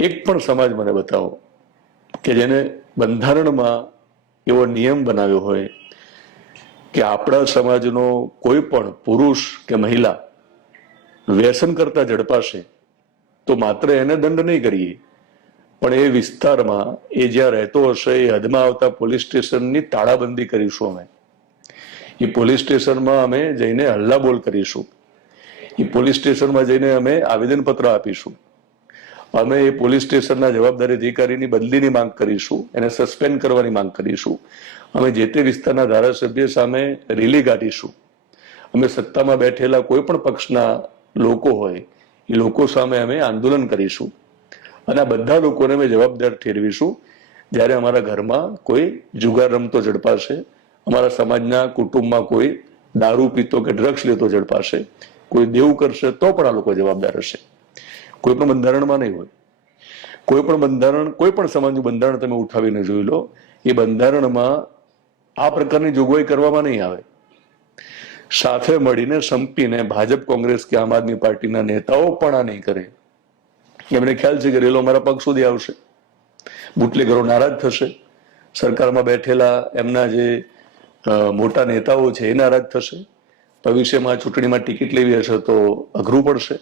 એક પણ સમાજ મને બતાવો કે જેને બંધારણમાં એવો નિયમ બનાવ્યો હોય કે આપણા સમાજનો કોઈ પણ પુરુષ કે મહિલા વ્યસન કરતા ઝડપાશે તો માત્ર એને દંડ નહીં કરીએ, પણ એ વિસ્તારમાં એ જ્યાં રહેતો હશે એ હદમાં આવતા પોલીસ સ્ટેશનની તાળાબંધી કરીશું. અમે એ પોલીસ સ્ટેશનમાં અમે જઈને હલ્લાબોલ કરીશું. એ પોલીસ સ્ટેશનમાં જઈને અમે આવેદનપત્ર આપીશું. અમે એ પોલીસ સ્ટેશનના જવાબદારી અધિકારીની બદલીની માંગ કરીશું, એને સસ્પેન્ડ કરવાની માંગ કરીશું. અમે જે તે વિસ્તારના ધારાસભ્ય સામે રેલી કાઢીશું. અમે સત્તામાં બેઠેલા કોઈ પણ પક્ષના લોકો હોય એ લોકો સામે અમે આંદોલન કરીશું અને આ બધા લોકોને અમે જવાબદાર ઠેરવીશું. જ્યારે અમારા ઘરમાં કોઈ જુગાર રમતો ઝડપાશે, અમારા સમાજના કુટુંબમાં કોઈ દારૂ પીતો કે ડ્રગ્સ લેતો ઝડપાશે, કોઈ દેવું કરશે તો પણ આ લોકો જવાબદાર હશે. કોઈ પણ બંધારણમાં નહીં હોય. કોઈ પણ બંધારણ, કોઈ પણ સમાજનું બંધારણ તમે ઉઠાવીને જોઈ લો, એ બંધારણમાં આ પ્રકારની જોગવાઈ કરવામાં નહીં આવે. સાથે મળીને સંપીને ભાજપ, કોંગ્રેસ કે આમ આદમી પાર્ટીના નેતાઓ પણ આ નહીં કરે. એમને ખ્યાલ છે કે રેલો અમારા પગ સુધી આવશે, બુટલેગરો નારાજ થશે, સરકારમાં બેઠેલા એમના જે મોટા નેતાઓ છે એ નારાજ થશે, ભવિષ્યમાં ચૂંટણીમાં ટિકિટ લેવી હશે તો અઘરું પડશે.